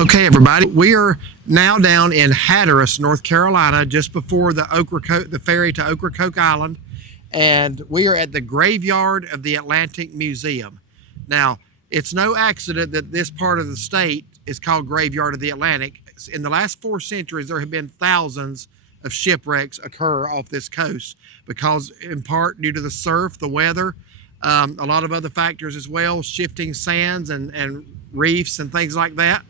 Okay, everybody, we are now down in Hatteras, North Carolina, just before the ferry to Ocracoke Island, and we are at the graveyard of the Atlantic Museum. Now, it's no accident that this part of the state is called Graveyard of the Atlantic. In the last 4 centuries, there have been thousands of shipwrecks occur off this coast because, in part, due to the surf, the weather, a lot of other factors as well, shifting sands and reefs and things like that.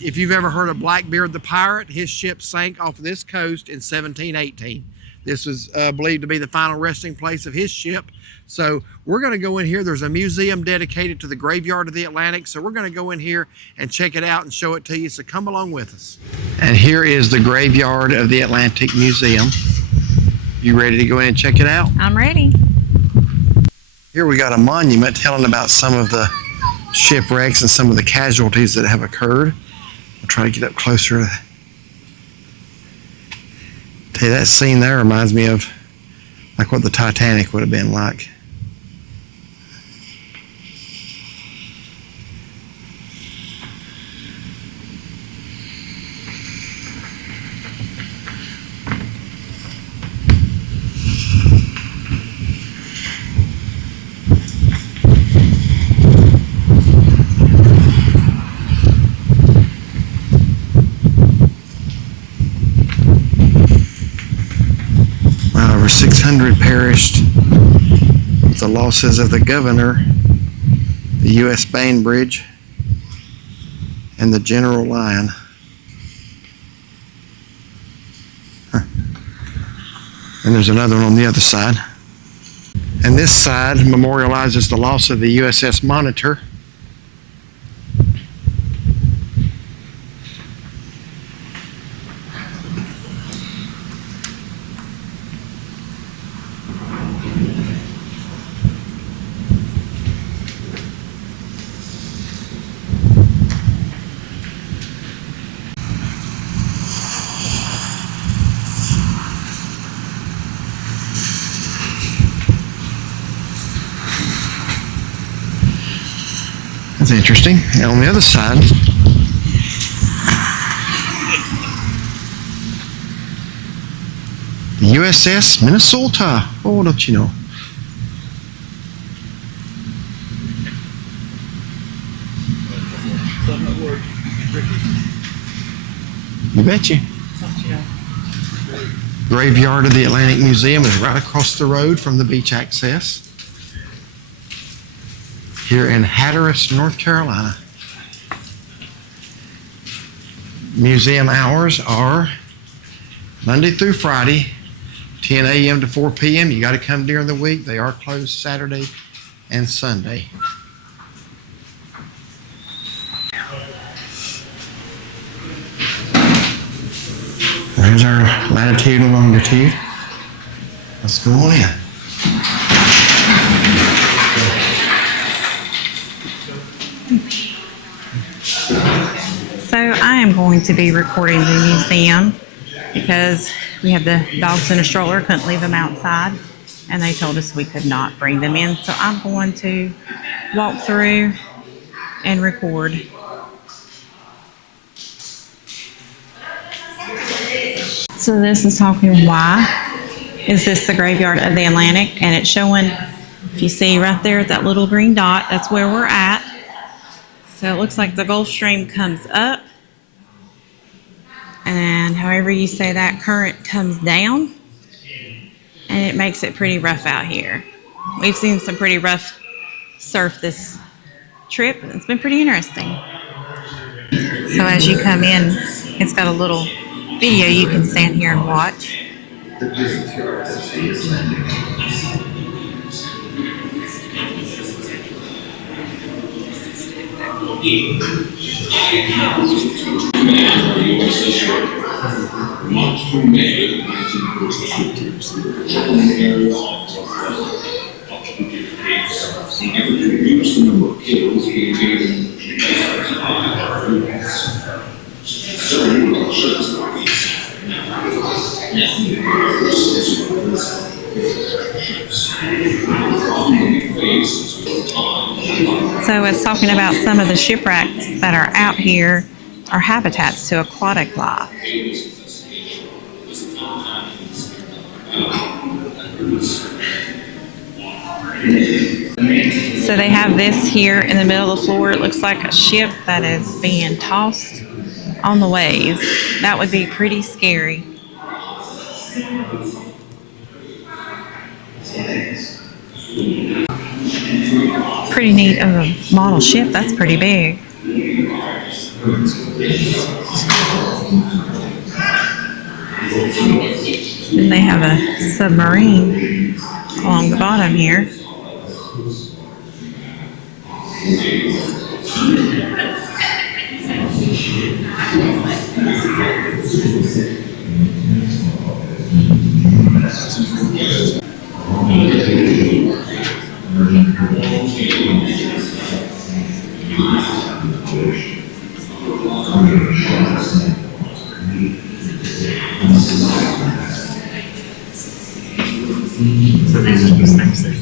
If you've ever heard of Blackbeard the pirate, his ship sank off of this coast in 1718. This was believed to be the final resting place of his ship. So we're going to go in here. There's a museum dedicated to the Graveyard of the Atlantic. So we're going to go in here and check it out and show it to you. So come along with us. And here is the Graveyard of the Atlantic Museum. You ready to go in and check it out? I'm ready. Here we got a monument telling about some of the shipwrecks and some of the casualties that have occurred. I'll try to get up closer. Tell you, that scene there reminds me of like what the Titanic would have been like. Over 600 perished with the losses of the governor, the U.S. Bainbridge, and the General Lion. And there's another one on the other side. And this side memorializes the loss of the USS Monitor. That's interesting. And on the other side, the USS Minnesota. Oh, don't you know? You betcha. Graveyard of the Atlantic Museum is right across the road from the beach access here in Hatteras, North Carolina. Museum hours are Monday through Friday, 10 a.m. to 4 p.m. You got to come during the week. They are closed Saturday and Sunday. There's our latitude and longitude. Let's go on in. So I am going to be recording the museum because we have the dogs in a stroller, couldn't leave them outside, and they told us we could not bring them in. So I'm going to walk through and record. So this is talking why is this the Graveyard of the Atlantic, and it's showing, if you see right there, that little green dot, that's where we're at. So it looks like the Gulf Stream comes up, and however you say that, current comes down, and it makes it pretty rough out here. We've seen some pretty rough surf this trip. It's been pretty interesting. So as you come in, it's got a little video you can stand here and watch. So it's talking about some of the shipwrecks that are out here are habitats to aquatic life. So they have this here in the middle of the floor. It looks like a ship that is being tossed on the waves. That would be pretty scary. Pretty neat of a model ship. That's pretty big. Then they have a submarine along the bottom here. So these are just things that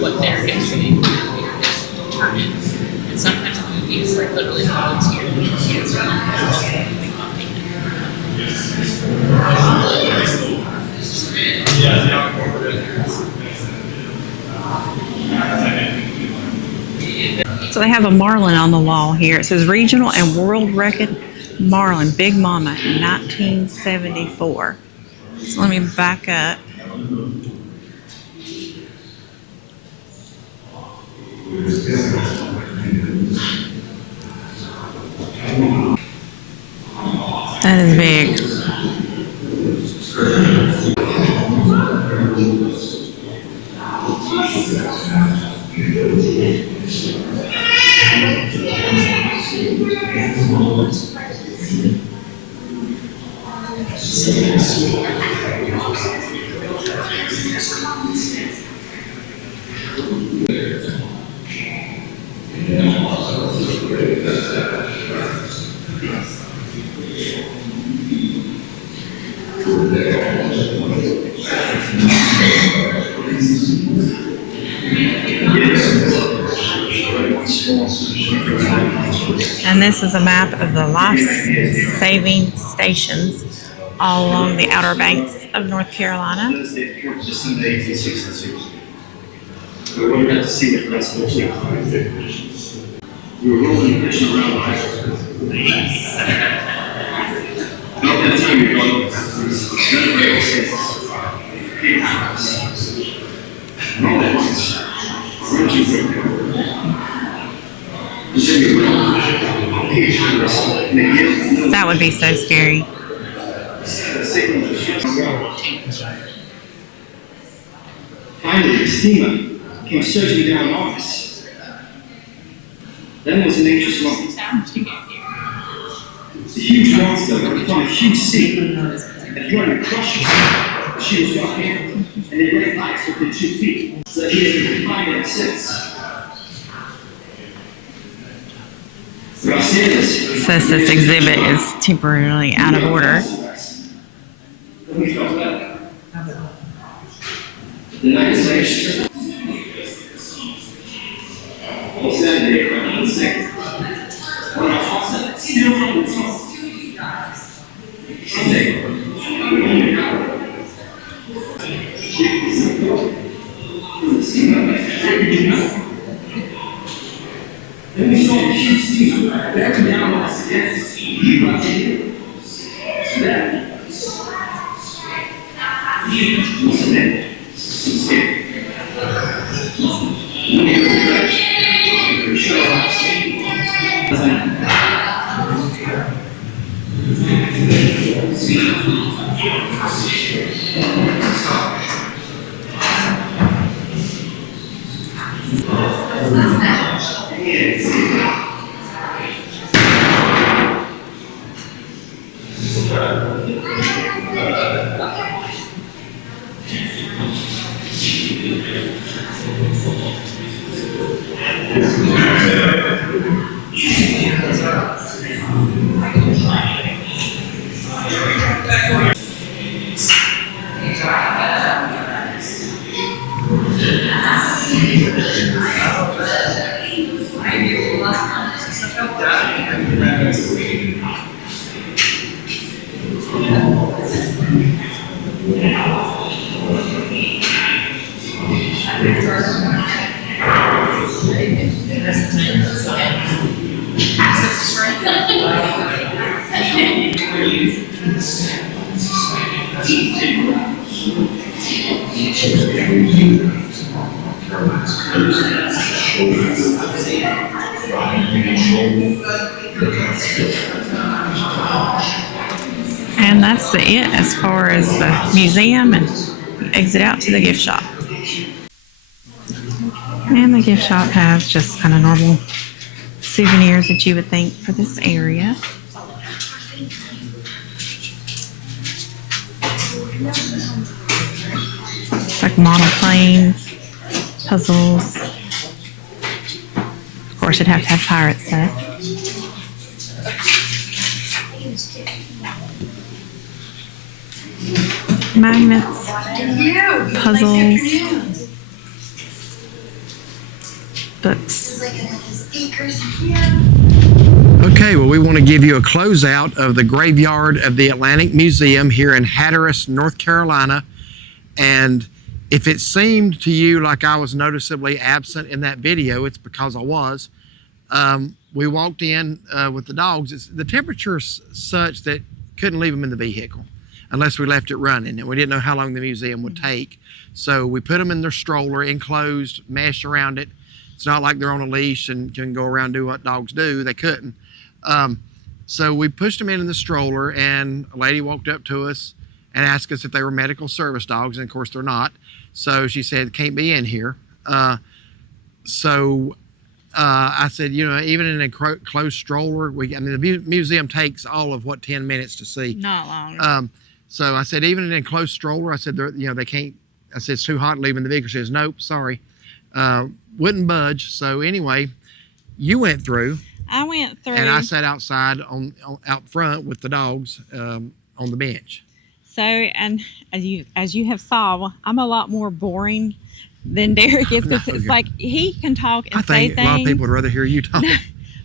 what they're guessing determine. And sometimes movies like literally volunteer kids are So they have a marlin on the wall here. It says regional and world record marlin, Big Mama in 1974. So let me back up. That is big. And this is a map of the life-saving stations all along the Outer Banks of North Carolina. Just in the 1862. We were going to see the rest of the ship. We were rolling the fish around the house. About that time, we got over. None of it says, "Hey, house." And all at once, where'd you go? That would be so scary. Finally, the steamer came surging down on us. Then there was an anxious moment. The huge monster upon a huge sea and wanted to crush us. She was walking, and they ran lights within 2 feet. So he has been confined ever since. Says this exhibit is temporarily out of order. The United States. On Saturday, on the 2nd. On our faucet, still on the top. Sunday. Then we saw a huge steamer bearing down on us again. And that's it as far as the museum, and exit out to the gift shop. And the gift shop has just kind of normal souvenirs that you would think for this area. It's like model planes, puzzles. Of course, it'd have to have pirate stuff. Magnets, puzzles, books. Okay, well, we want to give you a closeout of the graveyard of the Atlantic Museum here in Hatteras, North Carolina. And if it seemed to you like I was noticeably absent in that video, it's because I was. We walked in with the dogs. The temperature's such that couldn't leave them in the vehicle unless we left it running, and we didn't know how long the museum would take. So we put them in their stroller, enclosed, mesh around it. It's not like they're on a leash and can go around and do what dogs do. They couldn't. So we pushed them in the stroller, and a lady walked up to us and asked us if they were medical service dogs, and of course they're not. So she said, can't be in here. I said, you know, even in a closed stroller, the museum takes all of 10 minutes to see. Not long. So I said, even in a closed stroller, I said, they can't. I said, it's too hot leaving the vehicle. She says, nope, sorry. Wouldn't budge. So anyway, you went through. I went through. And I sat outside out front with the dogs on the bench. So, and as you have saw, I'm a lot more boring than Derek is, because it's like he can talk and say things. I think a lot of people would rather hear you talk.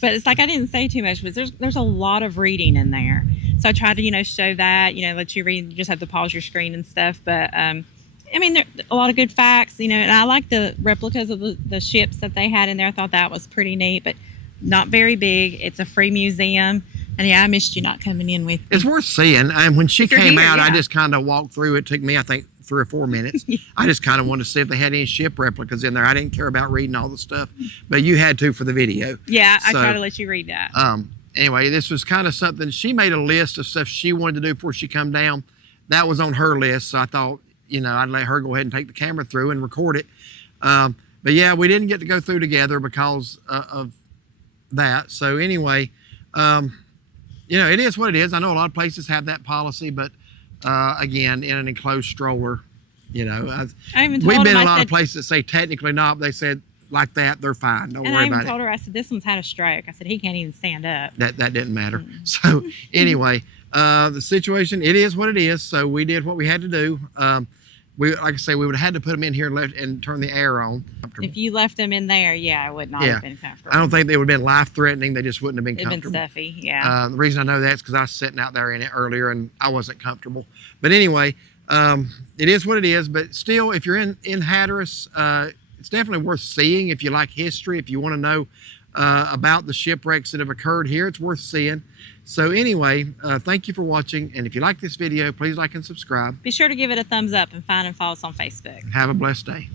But it's like I didn't say too much, but there's a lot of reading in there. So I tried to, show that, let you read. You just have to pause your screen and stuff. But there are a lot of good facts, and I like the replicas of the ships that they had in there. I thought that was pretty neat, but not very big. It's a free museum. And yeah, I missed you not coming in with me. It's worth seeing. And when she came out, yeah. I just kind of walked through. It took me, I think, 3 or 4 minutes. Yeah. I just kind of wanted to see if they had any ship replicas in there. I didn't care about reading all the stuff, but you had to for the video. Yeah, I tried to let you read that. Anyway, this was kind of something. She made a list of stuff she wanted to do before she come down. That was on her list, so I thought, I'd let her go ahead and take the camera through and record it. But yeah, we didn't get to go through together because of that. So anyway, it is what it is. I know a lot of places have that policy, but again, in an enclosed stroller, we've been in a lot of places that say technically not, but they said like that, they're fine. Don't worry about it. And I even told her, I said, this one's had a stroke. I said, he can't even stand up. That didn't matter. So anyway, the situation, it is what it is. So we did what we had to do. Like I say, we would have had to put them in here and turn the air on. If you left them in there, it would not have been comfortable. I don't think they would have been life-threatening. They just wouldn't have been comfortable. It'd been stuffy, yeah. The reason I know that is because I was sitting out there in it earlier and I wasn't comfortable. But anyway, it is what it is. But still, if you're in Hatteras, it's definitely worth seeing. If you like history, if you want to know about the shipwrecks that have occurred here, it's worth seeing. So anyway, thank you for watching. And if you like this video, please like and subscribe. Be sure to give it a thumbs up and find and follow us on Facebook. Have a blessed day.